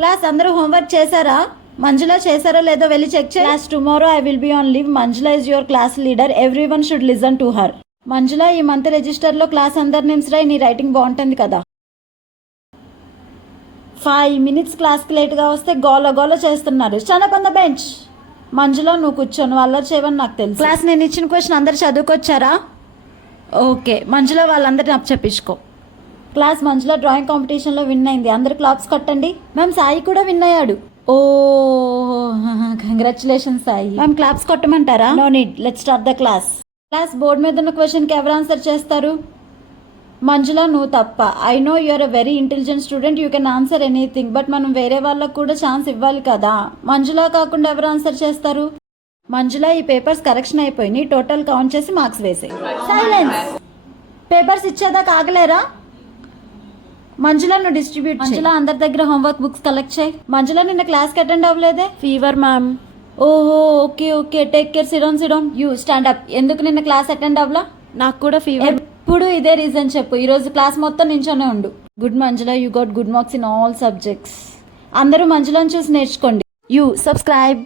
Class అందరూ homework చేశారా? మంజుల చేశారో లేదో వెళ్ళి చెక్ చేయి. Class tomorrow I will be on leave. Manjula is your class leader. Everyone should listen to her. Manjula, ఈ మంత్ రిజిస్టర్లో క్లాస్ అందరి నేమ్స్ రాయి. నీ రైటింగ్ బాగుంటుంది కదా. 5 minutes క్లాస్కి లేట్గా వస్తే గోల గోల చేస్తున్నారు. Stand on the bench. Manjula, నువ్వు కూర్చోను, అల్లరి చేయవని నాకు తెలుసు. క్లాస్ నేను ఇచ్చిన క్వశ్చన్ అందరు చదువుకొచ్చారా? ఓకే మంజుల, వాళ్ళందరిని అప్పచెప్పించుకో. క్లాస్, మంజుల డ్రాయింగ్ కాంపిటీషన్లో విన్ అయింది. అందరు క్లాప్స్ కొట్టండి. మ్యామ్, సాయి కూడా విన్ అయ్యాడు. Oh congratulation Sai. Ma'am, claps కొట్టమంటారా? No need, let's start the class. Class, board మీద ఉన్న క్వశ్చన్కి ఎవరు ఆన్సర్ చేస్తారు? మంజుల, నువ్వు తప్ప. I know you are a very intelligent student, you can answer anything, but మనం వేరే వాళ్ళకు కూడా ఛాన్స్ ఇవ్వాలి కదా. మంజుల కాకుండా ఎవరు ఆన్సర్ చేస్తారు? మంజుల, ఈ పేపర్స్ కరెక్షన్ అయిపోయినాయి, టోటల్ కౌంట్ చేసి మార్క్స్ వేసే. సైలెన్స్. పేపర్స్ ఇచ్చేదాకా ఆగలేరా? మంజుల, నువ్వు డిస్ట్రిబ్యూట్. మంజుల, అందరి దగ్గర హోంవర్క్ బుక్స్ కలెక్ట్ చేయి. మంజుల, నిన్న క్లాస్కి అటెండ్ అవ్వలేదే? Fever ma'am. ఓహో, okay okay, take care. Sit down. You stand up. ఎందుకు నిన్న క్లాస్ అటెండ్ అవ్వలా? నాకు కూడా ఫీవర్. ఎప్పుడు ఇదే రీజన్ చెప్పు. ఈరోజు క్లాస్ మొత్తం నించోనే ఉండు. Good Manjula, you got good marks in all subjects. అందరూ మంజులను చూసి నేర్చుకోండి. You subscribe.